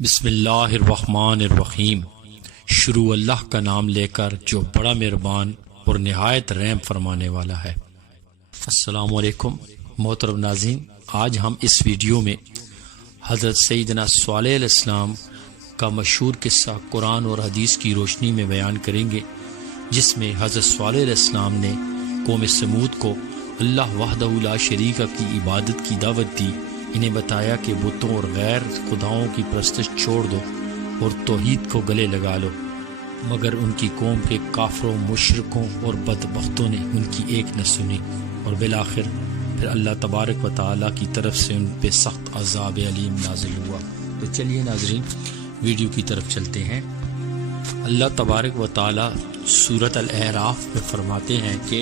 بسم اللہ الرحمن الرحیم۔ شروع اللہ کا نام لے کر جو بڑا مہربان اور نہایت رحم فرمانے والا ہے۔ السلام علیکم محترم ناظرین، آج ہم اس ویڈیو میں حضرت سیدنا صالح علیہ السلام کا مشہور قصہ قرآن اور حدیث کی روشنی میں بیان کریں گے، جس میں حضرت صالح علیہ السلام نے قوم سمود کو اللہ وحدہ لا شریک کی عبادت کی دعوت دی۔ انہیں بتایا کہ بتوں اور غیر خداؤں کی پرستش چھوڑ دو اور توحید کو گلے لگا لو، مگر ان کی قوم کے کافروں، مشرکوں اور بدبختوں نے ان کی ایک نہ سنی، اور بالآخر پھر اللہ تبارک و تعالیٰ کی طرف سے ان پہ سخت عذاب علیم نازل ہوا۔ تو چلیے ناظرین ویڈیو کی طرف چلتے ہیں۔ اللہ تبارک و تعالیٰ سورۃ الاعراف میں فرماتے ہیں کہ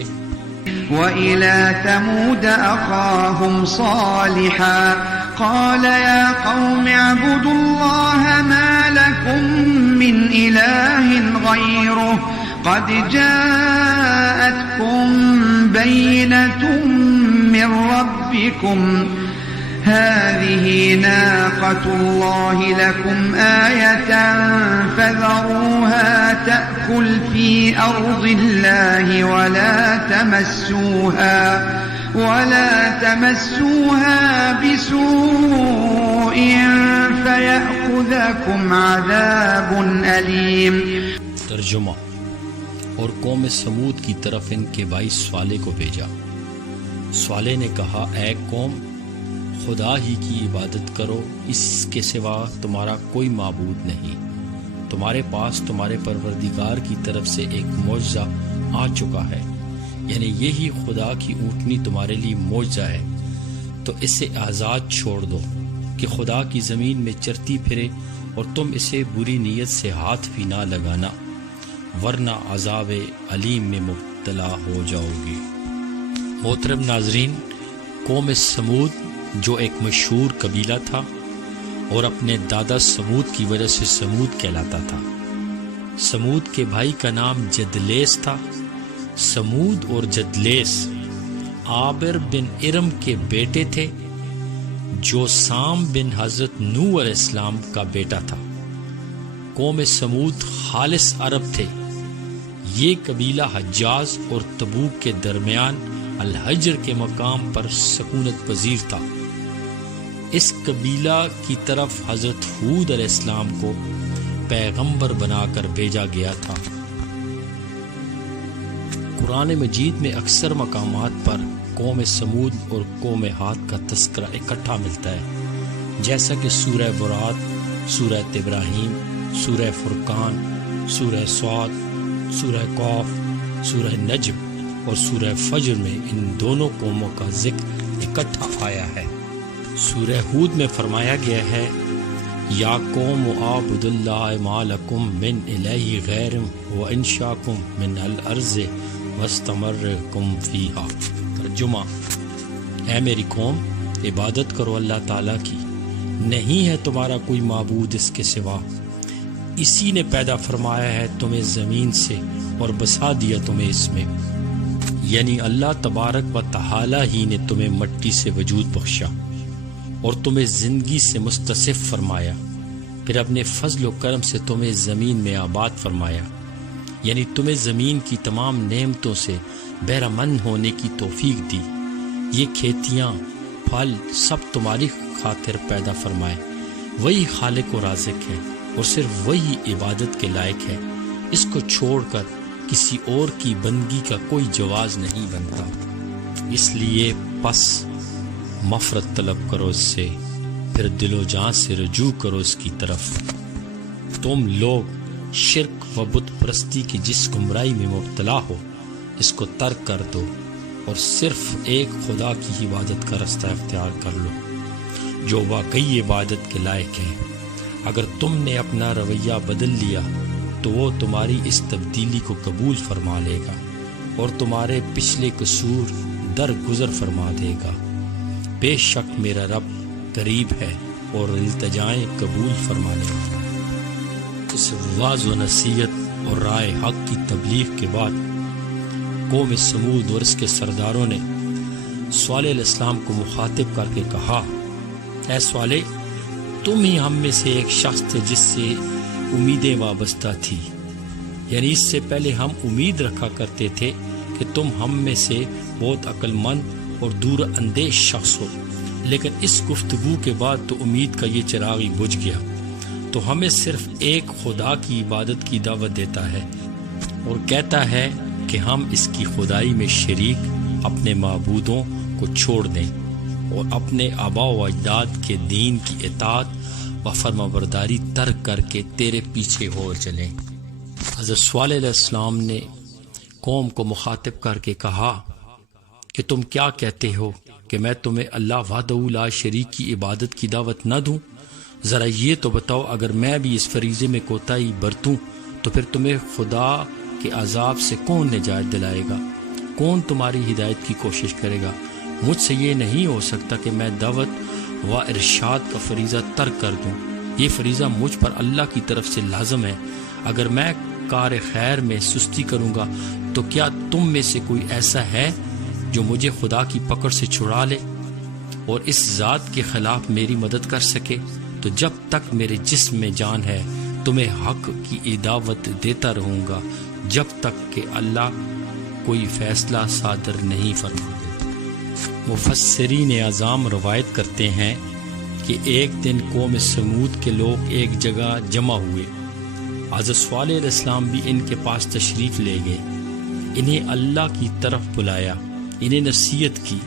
وَإِلَى ثَمُودَ أَخَاهُمْ صَالِحًا قَالَ يَا قَوْمِ اعْبُدُوا اللَّهَ مَا لَكُمْ مِنْ إِلَٰهٍ غَيْرُهُ قَدْ جَاءَتْكُمْ بَيِّنَةٌ مِّن رَّبِّكُمْ هذه ناقة الله لكم آية فذروها تأكل في أرض الله ولا تمسوها بسوء فيأخذكم عذاب أليم۔ ترجمہ: اور قوم سمود کی طرف ان کے بھائی صالح کو بھیجا۔ صالح نے کہا، اے قوم، خدا ہی کی عبادت کرو، اس کے سوا تمہارا کوئی معبود نہیں۔ تمہارے پاس تمہارے پروردگار کی طرف سے ایک معجزہ آ چکا ہے، یعنی یہی خدا کی اونٹنی تمہارے لیے معجزہ ہے، تو اسے آزاد چھوڑ دو کہ خدا کی زمین میں چرتی پھرے، اور تم اسے بری نیت سے ہاتھ بھی نہ لگانا، ورنہ عذاب علیم میں مبتلا ہو جاؤ گے۔ محترم ناظرین، قوم سمود جو ایک مشہور قبیلہ تھا اور اپنے دادا سمود کی وجہ سے سمود کہلاتا تھا۔ سمود کے بھائی کا نام جدلیس تھا۔ سمود اور جدلیس عابر بن ارم کے بیٹے تھے، جو سام بن حضرت نوح علیہ السلام کا بیٹا تھا۔ قوم سمود خالص عرب تھے۔ یہ قبیلہ حجاز اور تبوک کے درمیان الحجر کے مقام پر سکونت پذیر تھا۔ اس قبیلہ کی طرف حضرت ہود علیہ السلام کو پیغمبر بنا کر بھیجا گیا تھا۔ قرآن مجید میں اکثر مقامات پر قوم سمود اور قوم عاد کا تذکرہ اکٹھا ملتا ہے، جیسا کہ سورہ برات، سورہ ابراہیم، سورہ فرقان، سورہ صاد، سورہ قاف، سورہ نجم اور سورہ فجر میں ان دونوں قوموں کا ذکر اکٹھا آیا ہے۔ سورہ ہود میں فرمایا گیا ہے، یا قوم اعبدوا اللہ ما لکم من الہ غیر وانشاکم من الارض واستمرکم فیہا۔ ترجمہ: اے میری قوم، عبادت کرو اللہ تعالیٰ کی، نہیں ہے تمہارا کوئی معبود اس کے سوا، اسی نے پیدا فرمایا ہے تمہیں زمین سے اور بسا دیا تمہیں اس میں، یعنی اللہ تبارک و تعالیٰ ہی نے تمہیں مٹی سے وجود بخشا اور تمہیں زندگی سے مستصف فرمایا، پھر اپنے فضل و کرم سے تمہیں زمین میں آباد فرمایا، یعنی تمہیں زمین کی تمام نعمتوں سے بہرمند ہونے کی توفیق دی۔ یہ کھیتیاں، پھل سب تمہاری خاطر پیدا فرمائے۔ وہی خالق و رازق ہے اور صرف وہی عبادت کے لائق ہے، اس کو چھوڑ کر کسی اور کی بندگی کا کوئی جواز نہیں بنتا۔ اس لیے پس مغفرت طلب کرو اس سے، پھر دل و جان سے رجوع کرو اس کی طرف۔ تم لوگ شرک و بت پرستی کی جس گمراہی میں مبتلا ہو، اس کو ترک کر دو اور صرف ایک خدا کی عبادت کا رستہ اختیار کر لو، جو واقعی عبادت کے لائق ہے۔ اگر تم نے اپنا رویہ بدل لیا تو وہ تمہاری اس تبدیلی کو قبول فرما لے گا اور تمہارے پچھلے قصور درگزر فرما دے گا۔ بے شک میرا رب قریب ہے اور التجائیں قبول فرمانے والا۔ اس واضح و نصیحت اور رائے حق کی تبلیغ کے بعد قوم سمود اور اس کے سرداروں نے صالح علیہ السلام کو مخاطب کر کے کہا، اے صالح، تم ہی ہم میں سے ایک شخص تھے جس سے امیدیں وابستہ تھی، یعنی اس سے پہلے ہم امید رکھا کرتے تھے کہ تم ہم میں سے بہت عقل مند اور دور اندیش شخص ہو، لیکن اس گفتگو کے بعد تو امید کا یہ چراغ ہی بجھ گیا۔ تو ہمیں صرف ایک خدا کی عبادت کی دعوت دیتا ہے اور کہتا ہے کہ ہم اس کی خدائی میں شریک اپنے معبودوں کو چھوڑ دیں اور اپنے آباء و اجداد کے دین کی اطاعت و فرمانبرداری ترک کر کے تیرے پیچھے ہو چلیں۔ حضرت صالح علیہ السلام نے قوم کو مخاطب کر کے کہا کہ تم کیا کہتے ہو کہ میں تمہیں اللہ وحدہ لا شریک کی عبادت کی دعوت نہ دوں؟ ذرا یہ تو بتاؤ، اگر میں بھی اس فریضے میں کوتاہی برتوں تو پھر تمہیں خدا کے عذاب سے کون نجات دلائے گا؟ کون تمہاری ہدایت کی کوشش کرے گا؟ مجھ سے یہ نہیں ہو سکتا کہ میں دعوت و ارشاد کا فریضہ ترک کر دوں۔ یہ فریضہ مجھ پر اللہ کی طرف سے لازم ہے۔ اگر میں کار خیر میں سستی کروں گا تو کیا تم میں سے کوئی ایسا ہے جو مجھے خدا کی پکڑ سے چھڑا لے اور اس ذات کے خلاف میری مدد کر سکے؟ تو جب تک میرے جسم میں جان ہے تمہیں حق کی دعوت دیتا رہوں گا، جب تک کہ اللہ کوئی فیصلہ صادر نہیں فرما دے۔ مفسرین اعظام روایت کرتے ہیں کہ ایک دن قوم سمود کے لوگ ایک جگہ جمع ہوئے۔ حضرت صالح علیہ السلام بھی ان کے پاس تشریف لے گئے، انہیں اللہ کی طرف بلایا، انہیں نصیحت کی،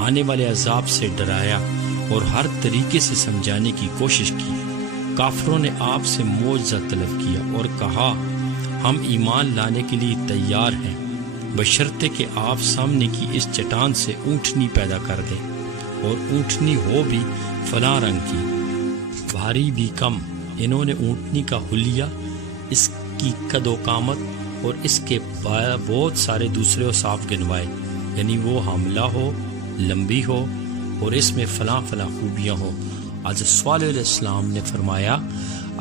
آنے والے عذاب سے ڈرایا اور ہر طریقے سے سمجھانے کی کوشش کی۔ کافروں نے آپ سے معجزہ طلب کیا اور کہا ہم ایمان لانے کے لیے تیار ہیں، بشرطے کہ آپ سامنے کی اس چٹان سے اونٹنی پیدا کر دیں، اور اونٹنی ہو بھی فلاں رنگ کی، بھاری بھی کم۔ انہوں نے اونٹنی کا حلیہ، اس کی قد و قامت اور اس کے بہت سارے دوسرے اوصاف گنوائے، یعنی وہ حاملہ ہو، لمبی ہو اور اس میں فلاں فلاں خوبیاں ہوں۔ حضرت صالح علیہ السلام نے فرمایا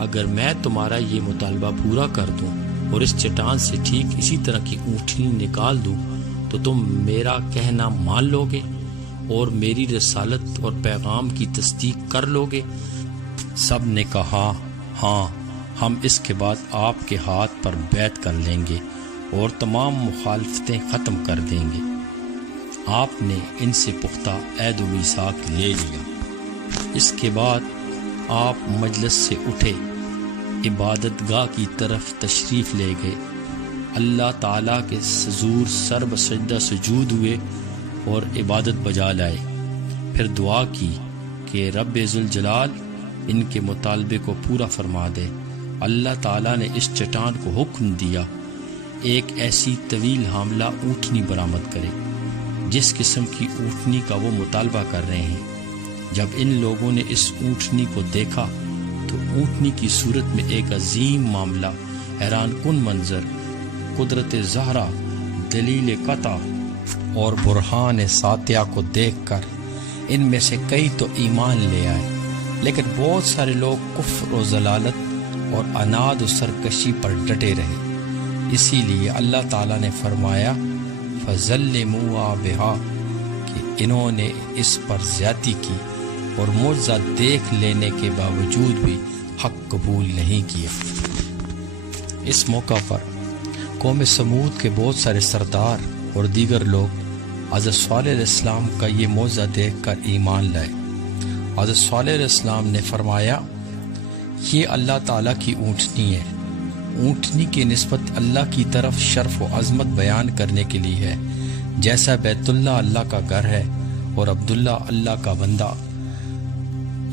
اگر میں تمہارا یہ مطالبہ پورا کر دوں اور اس چٹان سے ٹھیک اسی طرح کی اونٹنی نکال دوں تو تم میرا کہنا مان لو گے اور میری رسالت اور پیغام کی تصدیق کر لو گے؟ سب نے کہا ہاں، ہم اس کے بعد آپ کے ہاتھ پر بیعت کر لیں گے اور تمام مخالفتیں ختم کر دیں گے۔ آپ نے ان سے پختہ عہد و میثاق لے لیا۔ اس کے بعد آپ مجلس سے اٹھے، عبادت گاہ کی طرف تشریف لے گئے، اللہ تعالیٰ کے حضور سر بسجدہ سجود ہوئے اور عبادت بجا لائے، پھر دعا کی کہ رب ذوالجلال ان کے مطالبے کو پورا فرما دے۔ اللہ تعالیٰ نے اس چٹان کو حکم دیا ایک ایسی طویل حاملہ اونٹنی برآمد کرے جس قسم کی اونٹنی کا وہ مطالبہ کر رہے ہیں۔ جب ان لوگوں نے اس اونٹنی کو دیکھا تو اونٹنی کی صورت میں ایک عظیم معاملہ، حیران کن منظر، قدرت زہرا، دلیل قطع اور برہان ساتیہ کو دیکھ کر ان میں سے کئی تو ایمان لے آئے، لیکن بہت سارے لوگ کفر و ضلالت اور عناد و سرکشی پر ڈٹے رہے۔ اسی لیے اللہ تعالیٰ نے فرمایا فَظَلِّمُوا بِهَا کہ انہوں نے اس پر زیادتی کی اور معجزہ دیکھ لینے کے باوجود بھی حق قبول نہیں کیا۔ اس موقع پر قوم سمود کے بہت سارے سردار اور دیگر لوگ حضرت صالح علیہ السلام کا یہ معجزہ دیکھ کر ایمان لائے۔ حضرت صالح علیہ السلام نے فرمایا یہ اللہ تعالیٰ کی اونٹنی ہے۔ اونٹنی کی نسبت اللہ کی طرف شرف و عظمت بیان کرنے کے لیے ہے، جیسا بیت اللہ اللہ کا گھر ہے اور عبداللہ اللہ کا بندہ،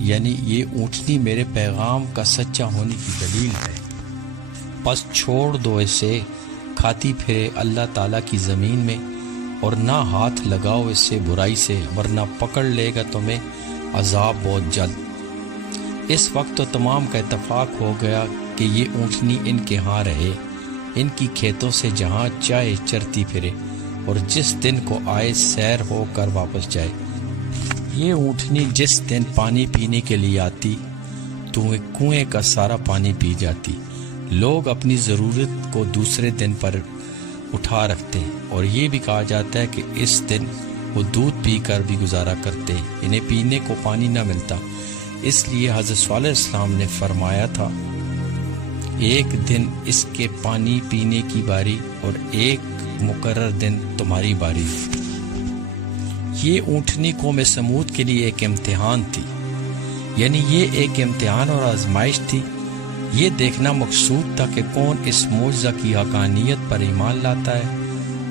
یعنی یہ اونٹنی میرے پیغام کا سچا ہونے کی دلیل ہے۔ پس چھوڑ دو اسے، کھاتی پھرے اللہ تعالیٰ کی زمین میں، اور نہ ہاتھ لگاؤ اس سے برائی سے، ورنہ پکڑ لے گا تمہیں عذاب بہت جلد۔ اس وقت تو تمام کا اتفاق ہو گیا کہ یہ اونٹنی ان کے ہاں رہے، ان کی کھیتوں سے جہاں چائے چرتی پھرے اور جس دن کو آئے سیر ہو کر واپس جائے۔ یہ اونٹنی جس دن پانی پینے کے لیے آتی تو کنویں کا سارا پانی پی جاتی۔ لوگ اپنی ضرورت کو دوسرے دن پر اٹھا رکھتے ہیں، اور یہ بھی کہا جاتا ہے کہ اس دن وہ دودھ پی کر بھی گزارا کرتے، انہیں پینے کو پانی نہ ملتا، اس لیے حضرت صالح علیہ السلام نے فرمایا تھا ایک دن اس کے پانی پینے کی باری اور ایک مقرر دن تمہاری باری۔ یہ اونٹنی قوم سمود کے لیے ایک امتحان تھی، یعنی یہ ایک امتحان اور آزمائش تھی۔ یہ دیکھنا مقصود تھا کہ کون اس معجزہ کی حقانیت پر ایمان لاتا ہے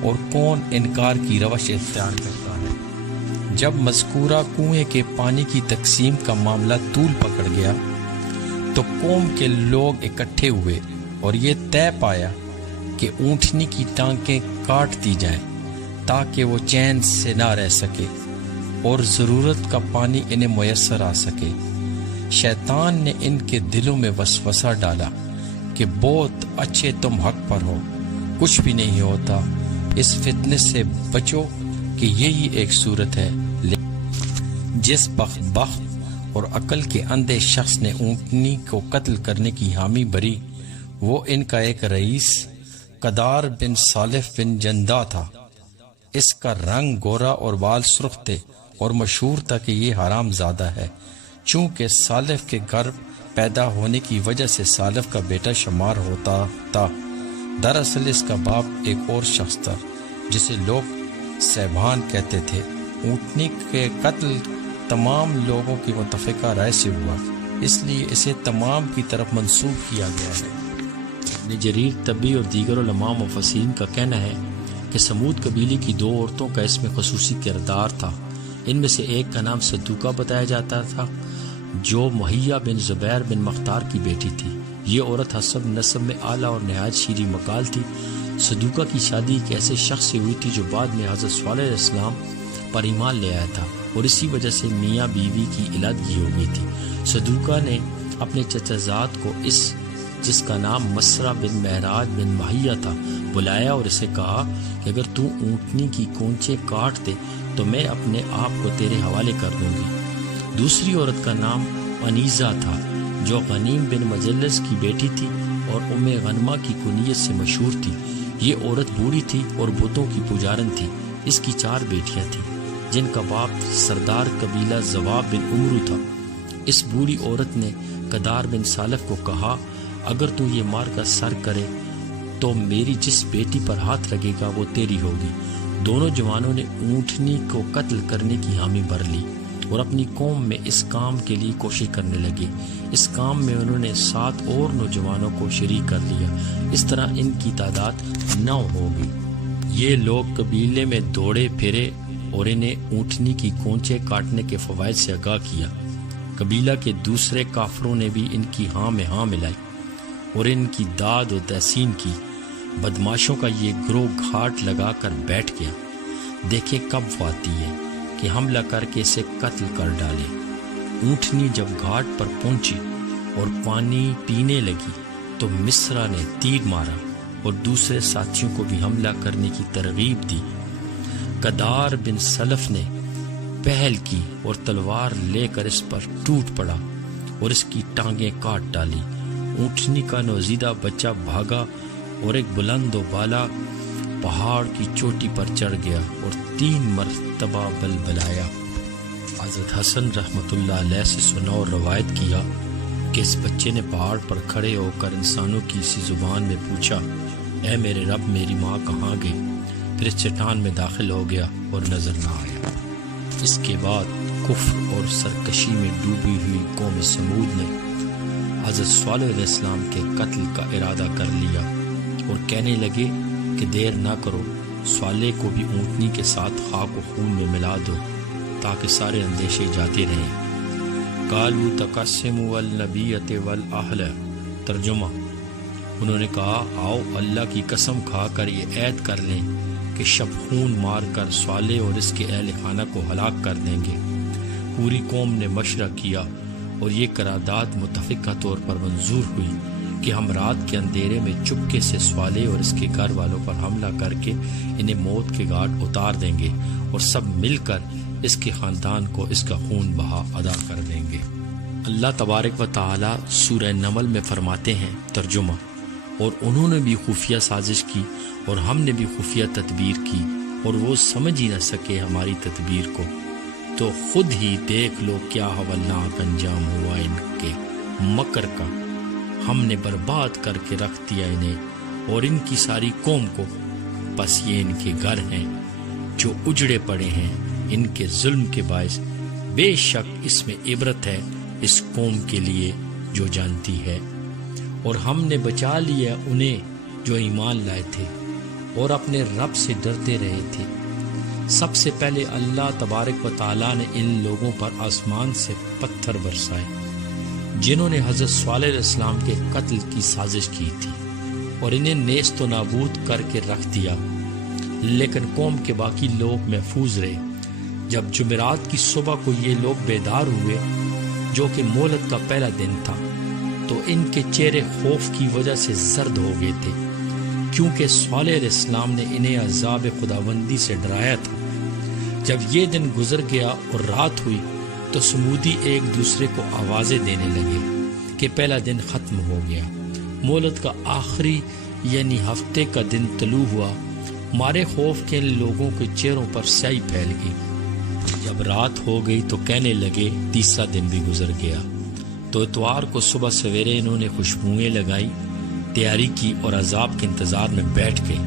اور کون انکار کی روش اختیار کرتا ہے۔ جب مذکورہ کنویں کے پانی کی تقسیم کا معاملہ طول پکڑ گیا تو قوم کے لوگ اکٹھے ہوئے اور یہ طے پایا کہ اونٹنی کی ٹانکیں کاٹ دی جائیں تاکہ وہ چین سے نہ رہ سکے اور ضرورت کا پانی انہیں میسر آ سکے۔ شیطان نے ان کے دلوں میں وسوسہ ڈالا کہ بہت اچھے تم حق پر ہو، کچھ بھی نہیں ہوتا، اس فتنے سے بچو کہ یہی ایک صورت ہے۔ جس بخت اور عقل کے اندھے شخص نے اونٹنی کو قتل کرنے کی حامی بری، وہ ان کا ایک رئیس قدار بن صالح بن جندہ تھا۔ اس کا رنگ گورا اور بال سرخ تھے اور مشہور تھا کہ یہ حرام زادہ ہے، چونکہ صالح کے گھر پیدا ہونے کی وجہ سے صالح کا بیٹا شمار ہوتا تھا۔ دراصل اس کا باپ ایک اور شخص تھا جسے لوگ سیبان کہتے تھے۔ اونٹنی کے قتل تمام لوگوں کی متفقہ رائے سے ہوا، اس لیے اسے تمام کی طرف منسوب کیا گیا ہے۔ ابن جریر طبی اور دیگر علماء مفسرین کا کہنا ہے کہ سمود قبیلے کی 2 عورتوں کا اس میں خصوصی کردار تھا۔ ان میں سے ایک کا نام صدوقہ بتایا جاتا تھا جو مہیہ بن زبیر بن مختار کی بیٹی تھی۔ یہ عورت حسب نسب میں اعلیٰ اور نہایت شیریں مقال تھی۔ صدوقہ کی شادی ایک ایسے شخص سے ہوئی تھی جو بعد میں حضرت صالح علیہ السلام پر ایمان لے آیا تھا اور اسی وجہ سے میاں بیوی کی علیحدگی ہو گئی تھی۔ صدوقہ نے اپنے چچا زاد کو جس کا نام مسرہ بن معراج بن مہیہ تھا بلایا اور اسے کہا کہ اگر تو اونٹنی کی کونچیں کاٹ دے تو میں اپنے آپ کو تیرے حوالے کر دوں گی۔ دوسری عورت کا نام انیزہ تھا جو غنیم بن مجلس کی بیٹی تھی اور ام غنمہ کی کنیت سے مشہور تھی۔ یہ عورت بوڑھی تھی اور بتوں کی پجارن تھی۔ اس کی 4 بیٹیاں تھیں جن کا باپ سردار قبیلہ زواب بن عمرو تھا۔ اس بوڑھی عورت نے قدار بن صالح کو کہا اگر تو یہ مار کر سر کرے تو میری جس بیٹی پر ہاتھ لگے گا وہ تیری ہوگی۔ دونوں جوانوں نے اونٹنی کو قتل کرنے کی حامی بھر لی اور اپنی قوم میں اس کام کے لیے کوشش کرنے لگے۔ اس کام میں انہوں نے 7 اور نوجوانوں کو شریک کر لیا۔ اس طرح ان کی تعداد 9 ہو گئی۔ یہ لوگ قبیلے میں دوڑے پھرے اور انہیں اونٹنی کی کونچیں کاٹنے کے فوائد سے آگاہ کیا۔ قبیلہ کے دوسرے کافروں نے بھی ان کی ہاں میں ہاں ملائی اور ان کی داد و تحسین کی۔ بدماشوں کا یہ گروہ گھاٹ لگا کر بیٹھ گیا، دیکھے کب وہ آتی ہے کہ حملہ کر کے اسے قتل کر ڈالے۔ اونٹنی جب گھاٹ پر پہنچی اور پانی پینے لگی تو مسرا نے تیر مارا اور دوسرے ساتھیوں کو بھی حملہ کرنے کی ترغیب دی۔ قدار بن صلف نے پہل کی اور تلوار لے کر اس پر ٹوٹ پڑا اور اس کی ٹانگیں کاٹ ڈالی۔ اونٹنی کا نوزیدہ بچہ بھاگا اور ایک بلند و بالا پہاڑ کی چوٹی پر چڑھ گیا اور 3 مرتبہ بلبلایا۔ حضرت حسن رحمۃ اللہ علیہ سے سنا اور روایت کیا کہ اس بچے نے پہاڑ پر کھڑے ہو کر انسانوں کی سی زبان میں پوچھا اے میرے رب میری ماں کہاں گئی؟ پھر اس چٹان میں داخل ہو گیا اور نظر نہ آیا۔ اس کے بعد کفر اور سرکشی میں ڈوبی ہوئی قوم سمود نے حضرت صالح علیہ السلام کے قتل کا ارادہ کر لیا اور کہنے لگے کہ دیر نہ کرو، صالح کو بھی اونٹنی کے ساتھ خاک و خون میں ملا دو تاکہ سارے اندیشے جاتے رہیں۔ قالوا تقسموا النبیۃ والاہل۔ ترجمہ، انہوں نے کہا آؤ اللہ کی قسم کھا کر یہ عہد کر لیں کہ شب خون مار کر صالح اور اس کے اہل خانہ کو ہلاک کر دیں گے۔ پوری قوم نے مشورہ کیا اور یہ قرارداد متفقہ طور پر منظور ہوئی کہ ہم رات کے اندھیرے میں چپکے سے صالح اور اس کے گھر والوں پر حملہ کر کے انہیں موت کے گھاٹ اتار دیں گے اور سب مل کر اس کے خاندان کو اس کا خون بہا ادا کر دیں گے۔ اللہ تبارک و تعالی سورہ نمل میں فرماتے ہیں، ترجمہ، اور انہوں نے بھی خفیہ سازش کی اور ہم نے بھی خفیہ تدبیر کی اور وہ سمجھ ہی نہ سکے ہماری تدبیر کو۔ تو خود ہی دیکھ لو کیا ہولناک انجام ہوا ان کے مکر کا، ہم نے برباد کر کے رکھ دیا انہیں اور ان کی ساری قوم کو، بس یہ ان کے گھر ہیں جو اجڑے پڑے ہیں ان کے ظلم کے باعث، بے شک اس میں عبرت ہے اس قوم کے لیے جو جانتی ہے۔ اور ہم نے بچا لیا انہیں جو ایمان لائے تھے اور اپنے رب سے ڈرتے رہے تھے۔ سب سے پہلے اللہ تبارک و تعالیٰ نے ان لوگوں پر آسمان سے پتھر برسائے جنہوں نے حضرت صالح علیہ السلام کے قتل کی سازش کی تھی اور انہیں نیست و نابود کر کے رکھ دیا، لیکن قوم کے باقی لوگ محفوظ رہے۔ جب جمعرات کی صبح کو یہ لوگ بیدار ہوئے جو کہ مہلت کا پہلا دن تھا، تو ان کے چہرے خوف کی وجہ سے زرد ہو گئے تھے، کیونکہ صالح علیہ السلام نے انہیں عذاب خداوندی سے ڈرایا تھا۔ جب یہ دن گزر گیا اور رات ہوئی تو سمودی ایک دوسرے کو آوازیں دینے لگے کہ پہلا دن ختم ہو گیا۔ مہلت کا آخری یعنی ہفتے کا دن طلوع ہوا، مارے خوف کے ان لوگوں کے چہروں پر سیاہی پھیل گئی۔ جب رات ہو گئی تو کہنے لگے تیسرا دن بھی گزر گیا۔ تو اتوار کو صبح سویرے انہوں نے خوشبوئیں لگائی، تیاری کی اور عذاب کے انتظار میں بیٹھ گئے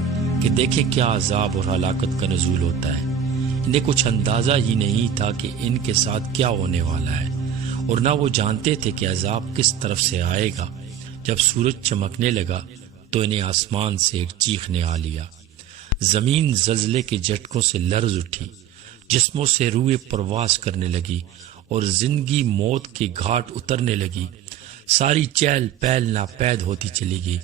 کہ دیکھیں کیا عذاب اور ہلاکت کا نزول ہوتا ہے۔ انہیں کچھ اندازہ ہی نہیں تھا کہ ان کے ساتھ کیا ہونے والا ہے، اور نہ وہ جانتے تھے کہ عذاب کس طرف سے آئے گا۔ جب سورج چمکنے لگا تو انہیں آسمان سے ایک چیخ نے آ لیا، زمین زلزلے کے جھٹکوں سے لرز اٹھی، جسموں سے روحیں پرواز کرنے لگی اور زندگی موت کے گھاٹ اترنے لگی۔ ساری چہل پہل ناپید ہوتی چلی گئی،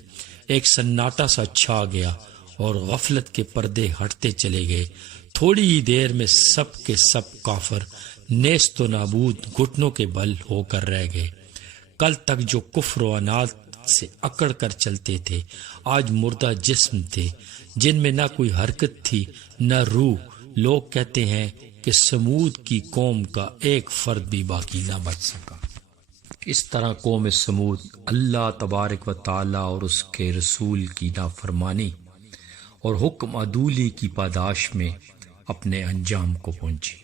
ایک سناٹا سا چھا گیا اور غفلت کے پردے ہٹتے چلے گئے۔ تھوڑی ہی دیر میں سب کے سب کافر نیست و نابود گھٹنوں کے بل ہو کر رہ گئے۔ کل تک جو کفر و عناد سے اکڑ کر چلتے تھے، آج مردہ جسم تھے جن میں نہ کوئی حرکت تھی نہ روح۔ لوگ کہتے ہیں کہ سمود کی قوم کا ایک فرد بھی باقی نہ بچ سکا۔ اس طرح قوم سمود اللہ تبارک و تعالیٰ اور اس کے رسول کی نافرمانی اور حکم عدولی کی پاداش میں اپنے انجام کو پہنچی۔